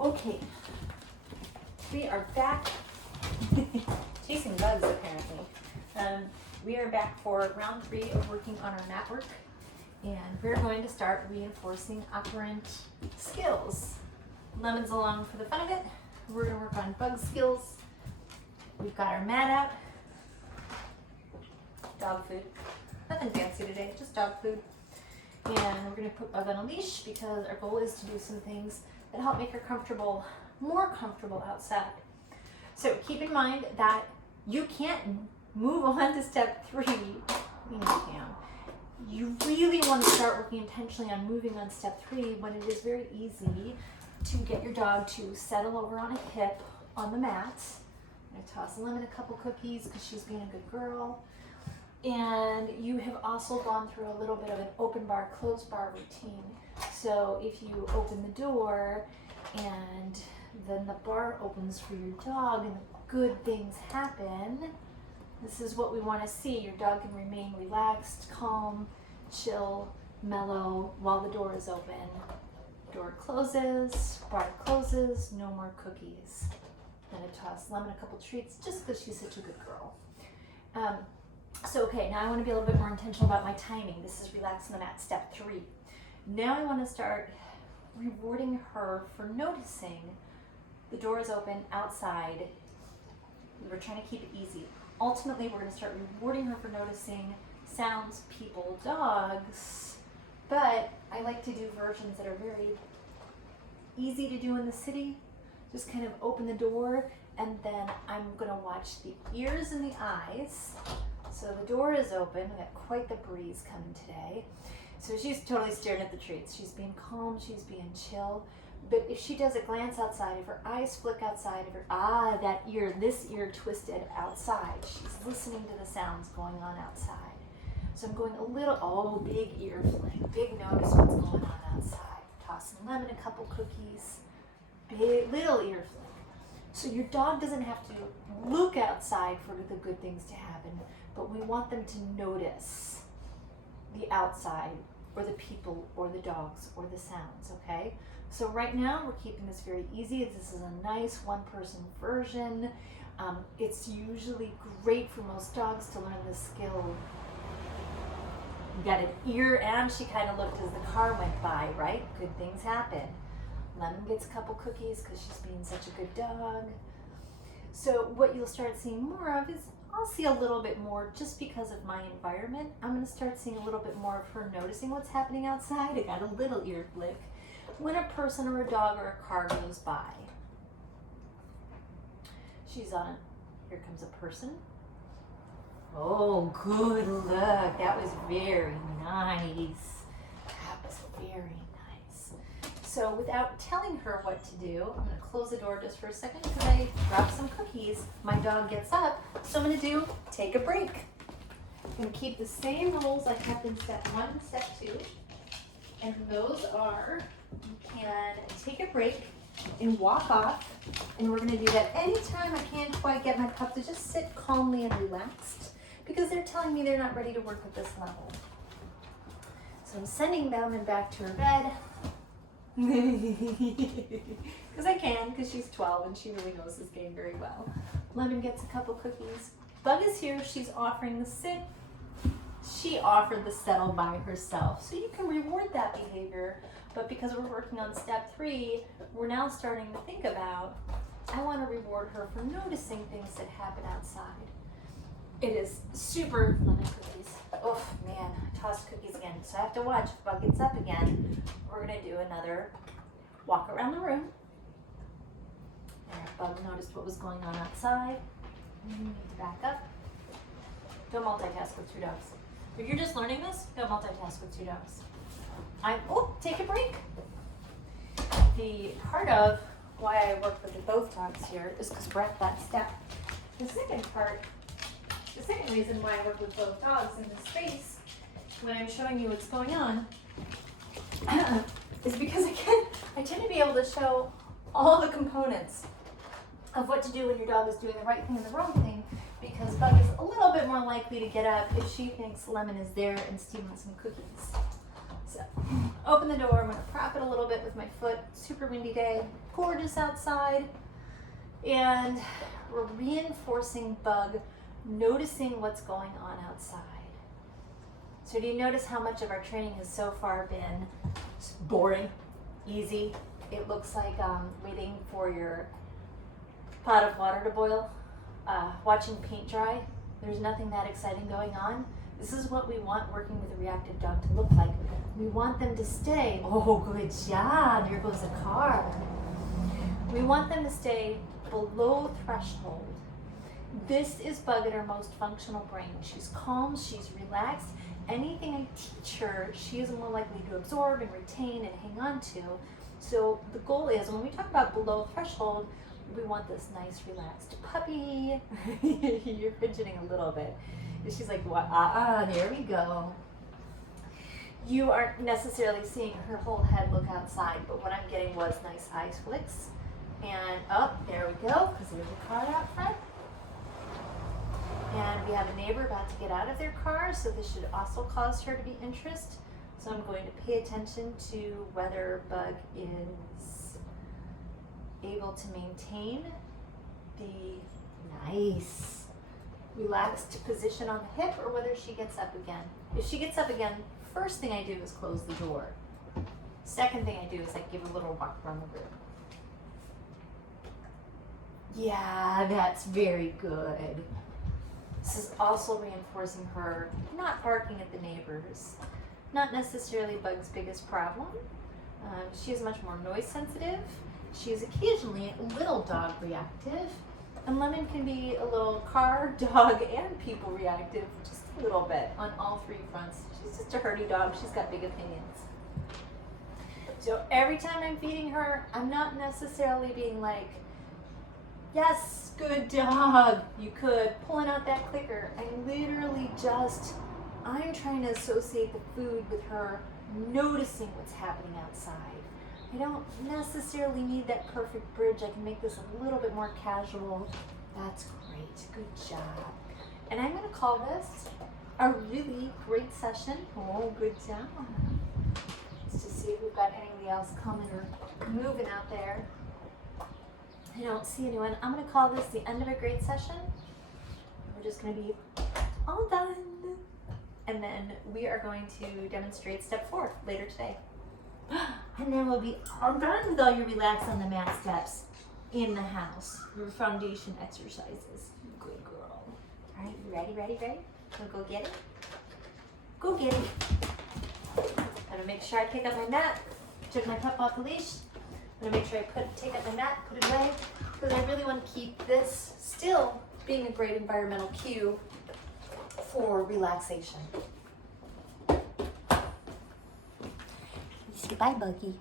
Okay, we are back chasing bugs apparently. We are back for round 3 of working on our mat work, and we're going to start reinforcing operant skills. Lemon's along for the fun of it. We're going to work on bug skills. We've got our mat out. Dog food. Nothing fancy today, just dog food. And we're going to put Bug on a leash because our goal is to do some things that help make her comfortable, more comfortable outside. So keep in mind that you can't move on to step 3. You can. You really want to start working intentionally on moving on step 3 when it is very easy to get your dog to settle over on a hip on the mat. I'm going to toss Lemon a couple cookies because she's being a good girl. And you have also gone through a little bit of an open bar, closed bar routine. So if you open the door and then the bar opens for your dog and good things happen, this is what we want to see. Your dog can remain relaxed, calm, chill, mellow while the door is open. Door closes, bar closes, no more cookies. I'm going to toss Lemon a couple treats just because she's such a good girl. Okay, now I want to be a little bit more intentional about my timing. This is relaxing the mat, step 3. Now I want to start rewarding her for noticing the door is open outside. We're trying to keep it easy. Ultimately, we're going to start rewarding her for noticing sounds, people, dogs, but I like to do versions that are very easy to do in the city. Just kind of open the door, and then I'm going to watch the ears and the eyes. So the door is open. We got quite the breeze coming today. So she's totally staring at the treats. She's being calm, she's being chill. But if she does a glance outside, if her eyes flick outside, if her, that ear, this ear twisted outside, she's listening to the sounds going on outside. So I'm going a little, big ear flick, big notice what's going on outside. Tossing Lemon a couple cookies, big, little ear flick. So your dog doesn't have to look outside for the good things to happen, but we want them to notice the outside or the people or the dogs or the sounds, okay? So right now we're keeping this very easy. This is a nice one-person version. It's usually great for most dogs to learn this skill. You got an ear, and she kind of looked as the car went by, right? Good things happen. Lemon gets a couple cookies because she's being such a good dog. So what you'll start seeing more of is, I'll see a little bit more just because of my environment. I'm going to start seeing a little bit more of her noticing what's happening outside. I got a little ear flick when a person or a dog or a car goes by. She's on. Here comes a person. Oh, good look. That was very nice. That was very nice. So without telling her what to do, I'm going to close the door just for a second because I dropped some cookies. My dog gets up, so I'm going to take a break. I'm going to keep the same rules I kept in step 1 and step 2. And those are, you can take a break and walk off. And we're going to do that anytime I can't quite get my pup to just sit calmly and relaxed because they're telling me they're not ready to work at this level. So I'm sending Lemon back to her bed. Because I can, because she's 12 and she really knows this game very well. Lemon gets a couple cookies. Bug is here. She's offering the sit. She offered the settle by herself. So you can reward that behavior, but because we're working on step 3, we're now starting to think about, I want to reward her for noticing things that happen outside. It is super Lemon cookies. Oh man, I tossed cookies again. So I have to watch if Bug gets up again. We're going to do another walk around the room. And Bug noticed what was going on outside. You need to back up. Don't multitask with 2 dogs. If you're just learning this, don't multitask with 2 dogs. Take a break. The part of why I work with both dogs here is because we're at that step. The second reason why I work with both dogs in this space, when I'm showing you what's going on, is because I tend to be able to show all the components of what to do when your dog is doing the right thing and the wrong thing, because Bug is a little bit more likely to get up if she thinks Lemon is there and stealing some cookies. So, open the door. I'm going to prop it a little bit with my foot super windy day, gorgeous outside, and we're reinforcing Bug noticing what's going on outside. So do you notice how much of our training has so far been boring, easy? It looks like waiting for your pot of water to boil, watching paint dry. There's nothing that exciting going on. This is what we want working with a reactive dog to look like. We want them to stay, oh, good job, there goes a car. We want them to stay below threshold. This is Bug at her most functional brain. She's calm, she's relaxed. Anything I teach her, she is more likely to absorb and retain and hang on to. So the goal is, when we talk about below threshold, we want this nice, relaxed puppy. You're fidgeting a little bit. She's like, what? There we go. You aren't necessarily seeing her whole head look outside, but what I'm getting was nice eye flicks. And up, there we go, because there's a car out front. And we have a neighbor about to get out of their car, so this should also cause her to be interested. So I'm going to pay attention to whether Bug is able to maintain the nice relaxed position on the hip, or whether she gets up again. If she gets up again, first thing I do is close the door. Second thing I do is I give a little walk around the room. Yeah, that's very good. This is also reinforcing her not barking at the neighbors. Not necessarily Bug's biggest problem. She is much more noise sensitive. She is occasionally a little dog reactive. And Lemon can be a little car, dog, and people reactive, just a little bit on all three fronts. She's just a herdy dog. She's got big opinions. So every time I'm feeding her, I'm not necessarily being like, yes, good dog. You could, pulling out that clicker. I'm literally just, I'm trying to associate the food with her noticing what's happening outside. I don't necessarily need that perfect bridge. I can make this a little bit more casual. That's great. Good job. And I'm going to call this a really great session. Oh, good job. Let's just see if we've got anybody else coming or moving out there. I don't see anyone. I'm going to call this the end of a great session. We're just going to be all done. And then we are going to demonstrate step 4 later today. And then we'll be all done with all your relax on the mat steps in the house. Your foundation exercises. Good girl. All right, you ready, ready, ready? Wanna go get it? Go get it. I'm gonna make sure I pick up my mat. Took my pup off the leash. I'm gonna make sure I take up my mat, put it away, because I really want to keep this still being a great environmental cue for relaxation. Say bye, Buggy.